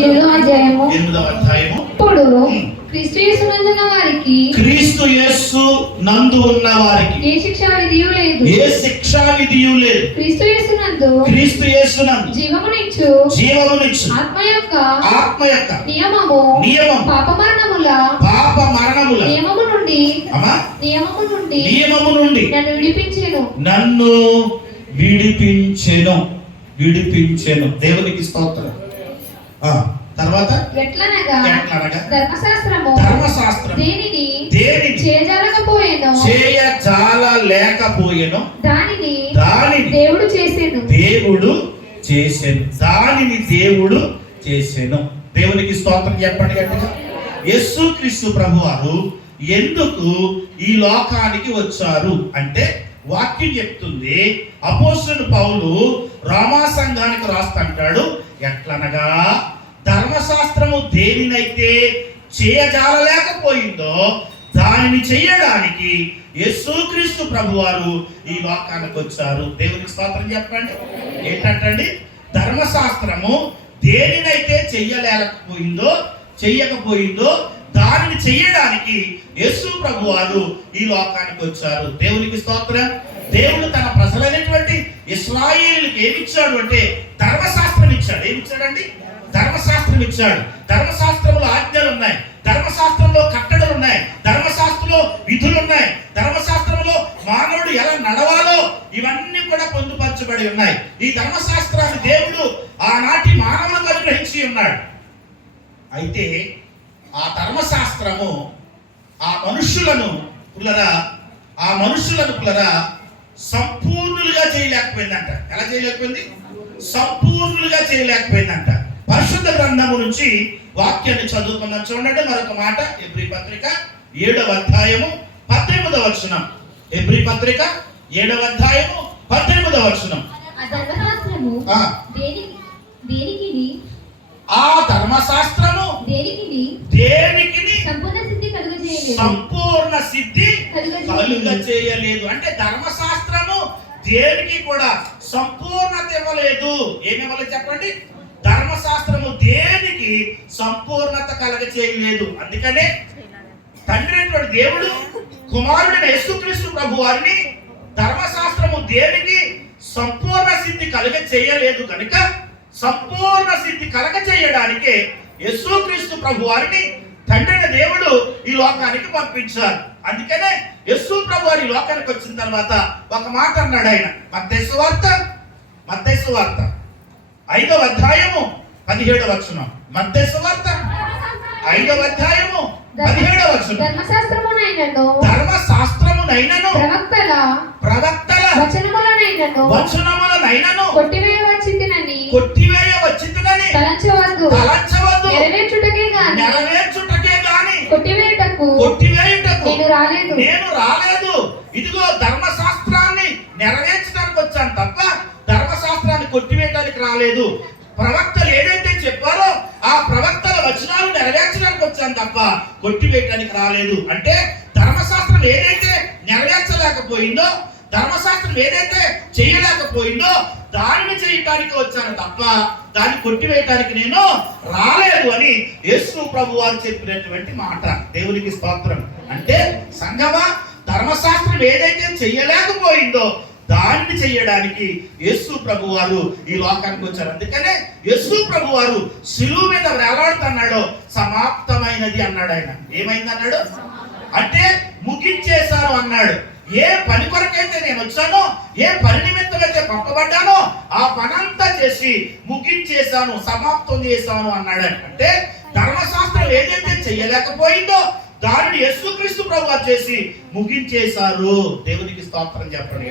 8వ అధ్యాయము. ఇప్పుడు క్రీస్తు యేసు నందున్న వారికి ఏ శిక్షా విధియు లేదు. క్రీస్తు యేసు నందు జీవమునిచ్చు ఆత్మ యొక్క నియమము పాప మరణముల నియమము నుండి నన్ను విడిపించెను. దేవునికి స్తోత్రం. తర్వాత ఎట్లనగా ధర్మశాస్త్రము దేనిని చేయజాలలేకపోయెను దానిని దేవుడు చేసెను. దేవునికి స్తోత్రం చెప్పండి గట్టిగా. యేసుక్రీస్తు ప్రభువారు ఎందుకు ఈ లోకానికి వచ్చారు అంటే వాక్యం చెప్తుంది. అపోస్తలుడు పౌలు రోమా సంఘానికి రాస్తాడు, ఎట్లనగా ధర్మశాస్త్రము దేనినైతే చేయజాలలేకపోయిందో దానిని చేయడానికి యేసుక్రీస్తు ప్రభువారు ఈ లోకానికి వచ్చారు. దేవునికి స్తోత్రం చెప్పండి. ఏంటంటండి? ధర్మశాస్త్రము దేనినైతే చెయ్యకపోయిందో దానిని చెయ్యడానికి యేసు ప్రభువారు ఈ లోకానికి వచ్చారు. దేవునికి స్తోత్రం. దేవుడు తన ప్రజలైనటువంటి ఇశ్రాయేలులకు ఏమిచ్చాడు అంటే ధర్మశాస్త్రం ఇచ్చాడు. ఏమిచ్చాడండి? ధర్మశాస్త్రం ఇచ్చాడు. ధర్మశాస్త్రంలో ఆజ్ఞలు ఉన్నాయి, ధర్మశాస్త్రంలో కట్టడలు ఉన్నాయి, ధర్మశాస్త్రంలో విధులు ఉన్నాయి, ధర్మశాస్త్రంలో మానవుడు ఎలా నడవాలో ఇవన్నీ కూడా పొందుపరచబడి ఉన్నాయి. ఈ ధర్మశాస్త్రాన్ని దేవుడు ఆనాటి మానవులకు అనుగ్రహించి ఉన్నాడు. అయితే ఆ ధర్మశాస్త్రము ఆ మనుషులను పులరా సంపూర్ణులుగా చేయలేకపోయిందంట. ఎలా చేయలేకపోయింది? సంపూర్ణులుగా చేయలేకపోయిందంట. పరిశుద్ధ గ్రంథము నుంచి వాక్యాన్ని చదువుకుందాం. చూడండి మరొక మాట. ఎబ్రీ పత్రిక 7వ అధ్యాయము 18వ వచనం. ఎబ్రీ పత్రిక 7వ అధ్యాయము 18వ వచనం. ఆ ధర్మశాస్త్రము దేనికిని సంపూర్ణ సిద్ధి కలుగజేయలేదు. అంటే ధర్మశాస్త్రము దేనికి కూడా సంపూర్ణత ఇవ్వలేదు. ఏమి ఇవ్వలేదు చెప్పండి? ధర్మశాస్త్రము దేనికి సంపూర్ణత కలగజేయలేదు. అందుకనే తండ్రి అయినటువంటి దేవుడు కుమారుడైన యేసుక్రీస్తు ప్రభువారిని ధర్మశాస్త్రము దేనికి సంపూర్ణ సిద్ధి కలగజేయలేదు కనుక సంపూర్ణ సిద్ధి కలగజేయడానికే యేసుక్రీస్తు ప్రభువారిని తండ్రి అయిన దేవుడు ఈ లోకానికి పంపించారు. అందుకనే యేసు ప్రభువారు ఈ లోకానికి వచ్చిన తర్వాత ఒక మాట అన్నాడు ఆయన. మత్తయి సువార్త 5వ అధ్యాయము 17వ వచనం. మత్తయి సువార్త 5వ అధ్యాయము 17వ వచనం. ధర్మశాస్త్రమునైనను ప్రవక్తల వచనములనైనను కొట్టివేయవచ్చునని తలంచవద్దు. నెరవేర్చుటకే గాని కొట్టివేయుటకు నేను రాలేదు. ఇదిగో ధర్మశాస్త్రాన్ని నెరవేర్చడానికి వచ్చాను తప్ప ధర్మశాస్త్రాన్ని కొట్టివేయడానికి రాలేదు. ప్రవక్తలు ఏదైతే చెప్పారో ఆ ప్రవక్తల వచనాలు నెరవేర్చడానికి వచ్చాను తప్ప కొట్టివేయడానికి రాలేదు. అంటే ధర్మశాస్త్రం ఏదైతే నెరవేర్చలేకపోయిందో, ధర్మశాస్త్రం ఏదైతే చేయలేకపోయిందో దానిని చేయటానికి వచ్చాను తప్ప దాన్ని కొట్టివేయటానికి నేను రాలేదు అని యేసు ప్రభువారు చెప్పినటువంటి మాట. దేవునికి స్తోత్రం. అంటే సంగమా, ధర్మశాస్త్రం ఏదైతే చేయలేకపోయిందో దాన్ని చేయడానికి యేసు ప్రభువారు ఈ లోకానికి వచ్చారు. అందుకనే యేసు ప్రభువారు శిలువ మీద వేలాడుతున్నాడో సమాప్తమైనది అన్నాడు. ఆయన ఏమైంది అన్నాడు అంటే ముగించేశారు అన్నాడు. ఏ పని కొరకైతే నేను వచ్చానో, ఏ పని నిమిత్తం అయితే పంపబడ్డానో ఆ పనంతా చేసి ముగించేశాను, సమాప్తం చేశాను అన్నాడు. అంటే ధర్మశాస్త్రం ఏదైతే చేయలేకపోయిందో దానిని యేసుక్రీస్తు ప్రభువు చేసి ముగించేశారు. దేవునికి స్తోత్రం చెప్పండి.